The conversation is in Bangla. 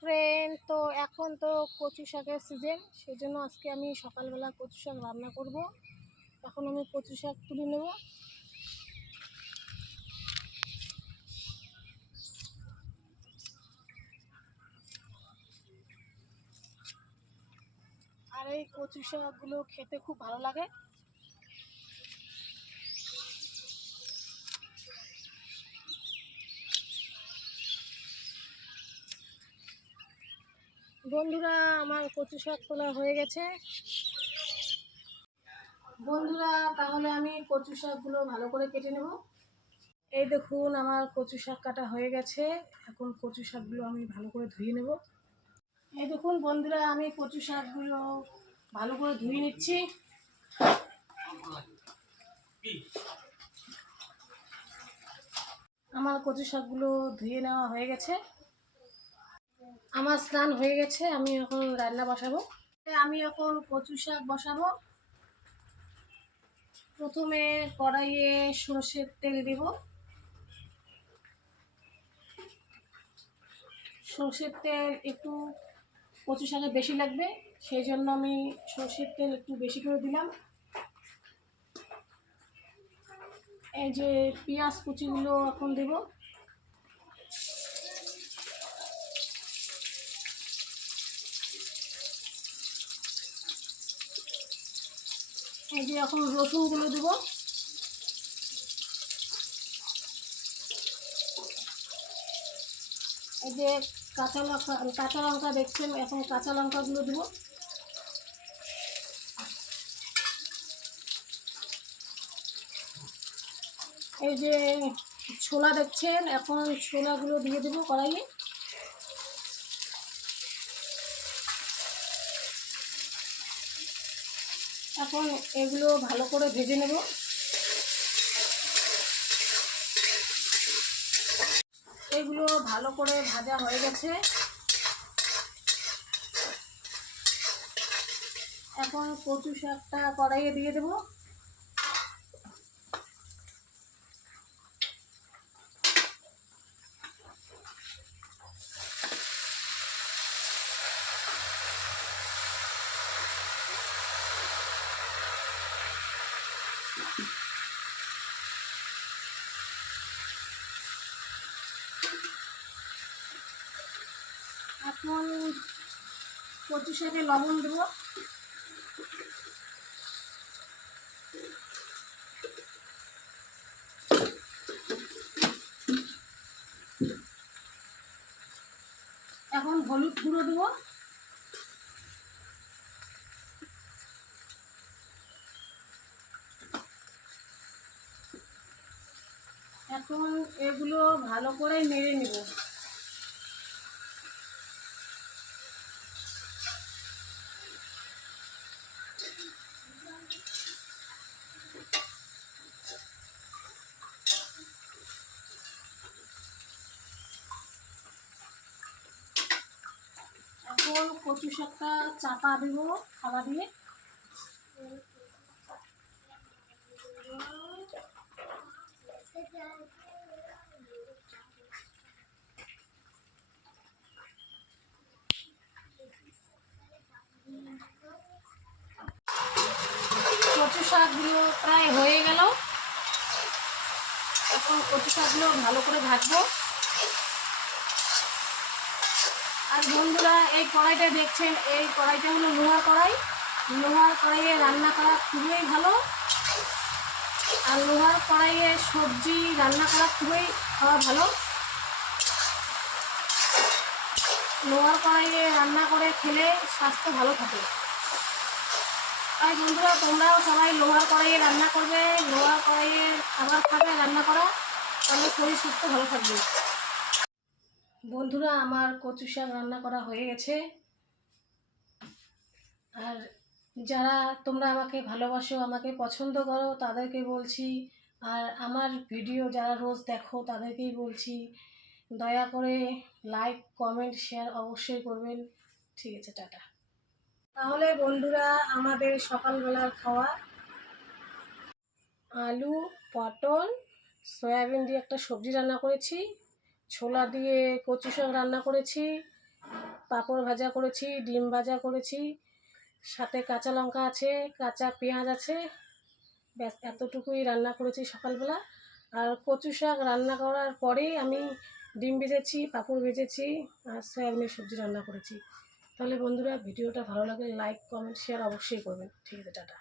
ফ্রেন্ড, তো এখন তো কচু শাকের সিজন, সেই জন্য আজকে আমি সকালবেলা কচু শাক রান্না করব। এখন আমি কচু শাক তুলে নেব। আর এই কচু শাকগুলো খেতে খুব ভালো লাগে। বন্ধুরা, আমার কচু শাক তোলা হয়ে গেছে। বন্ধুরা, তাহলে আমি কচু শাকগুলো ভালো করে কেটে নেব। এই দেখুন, আমার কচু শাক কাটা হয়ে গেছে। এখন কচু শাকগুলো আমি ভালো করে ধুয়ে নেব। এই দেখুন বন্ধুরা, আমি কচু শাকগুলো ভালো করে ধুয়ে নিচ্ছি। আমার কচু শাকগুলো ধুয়ে নেওয়া হয়ে গেছে। আমার স্নান হয়ে গেছে, আমি এখন রান্না বসাবো। আমি এখন কচু শাক বসাবো। প্রথমে কড়াইয়ে সরষের তেল দেব। সরষের তেল একটু কচু শাকে বেশি লাগবে, সেই জন্য আমি সরষের তেল একটু বেশি করে দিলাম। এই যে পেঁয়াজ কুচিগুলো এখন দেব। এই যে এখন রসুনগুলো দেব। এই যে কাঁচা লঙ্কা দেখছেন, এখন কাঁচা লঙ্কাগুলো দেব। এই যে ছোলা দেখছেন, এখন ছোলাগুলো দিয়ে দেবো কড়াইয়ে। এখন এগুলো ভালো করে ভেজে নেব। এগুলো ভালো করে ভাজা হয়ে গেছে। এখন কচু শাকটা কড়াইয়ে দিয়ে দেব। এখন কচু শাকে লবণ দেব। এখন হলুদ গুঁড়ো দেব। এখন এগুলো ভালো করে নেড়ে নেব। এখন কচু শাকটা চাপা দেব খাওয়া দিয়ে। কচু শাকগুলো প্রায় হয়ে গেল। এখন কচু শাকগুলো ভালো করে ভাজবো। আর বন্ধুরা, এই কড়াইটা দেখছেন, এই কড়াইটা হলো লোহার কড়াই। লোহার কড়াইয়ে রান্না করা খুবই ভালো। আর লোহার কড়াইয়ে সবজি রান্না করা খুবই খাওয়া ভালো। লোহার কড়াইয়ে রান্না করে খেলে স্বাস্থ্য ভালো থাকে। তাই বন্ধুরা, তোমরাও সবাই লোহার কড়াইয়ে রান্না করবে, লোহার কড়াইয়ে খাবার খাবে রান্না করা, তাহলে শরীর সুস্থ ভালো থাকবে। বন্ধুরা, আমার কচু শাক রান্না করা হয়ে গেছে। আর যারা তোমরা আমাকে ভালোবাসো, আমাকে পছন্দ করো, তাদেরকে বলছি, আর আমার ভিডিও যারা রোজ দেখো তাদেরকেই বলছি, দয়া করে লাইক কমেন্ট শেয়ার অবশ্যই করবেন। ঠিক আছে, টাটা। তাহলে বন্ধুরা, আমাদের সকালবেলার খাওয়া আলু, পটল, সয়াবিন দিয়ে একটা সবজি রান্না করেছি, ছোলা দিয়ে কচু শাক রান্না করেছি, পাঁপড় ভাজা করেছি, ডিম ভাজা করেছি, সাথে কাঁচা লঙ্কা আছে, কাঁচা পেঁয়াজ আছে। ব্যাস এতটুকুই রান্না করেছি সকালবেলা। আর কচু শাক রান্না করার পরেই আমি ডিম ভেজেছি, পাঁপড় ভেজেছি আর সয়াবিনের সবজি রান্না করেছি। তাহলে বন্ধুরা, ভিডিওটা ভালো লাগলে লাইক, কমেন্ট, শেয়ার অবশ্যই করবেন। ঠিক আছে, টাটা।